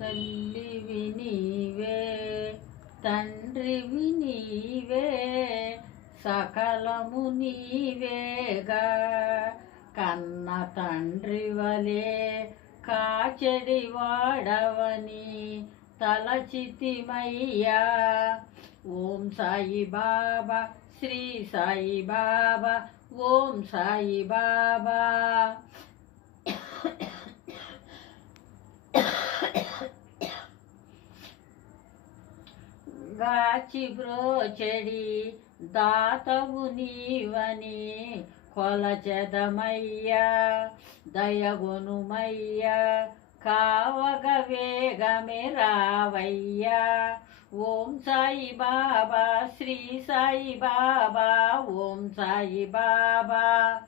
తల్లివి నీవే, తండ్రివి నీవే, సకలము నీవేగా. కన్న తండ్రి వలె కాచెడి వాడవని తలచితిమయ్యా. ఓం సాయి బాబా, శ్రీ సాయి బాబా, ఓం సాయి బాబా. గాచి బ్రోచెడి దాతవు నీవని కొలచెదమయ్యా. దయగొనుమయ్యా, కావగ వేగమే రావయ్యా. ఓం సాయి బాబా, శ్రీ సాయి బాబా, ఓం సాయి బాబా.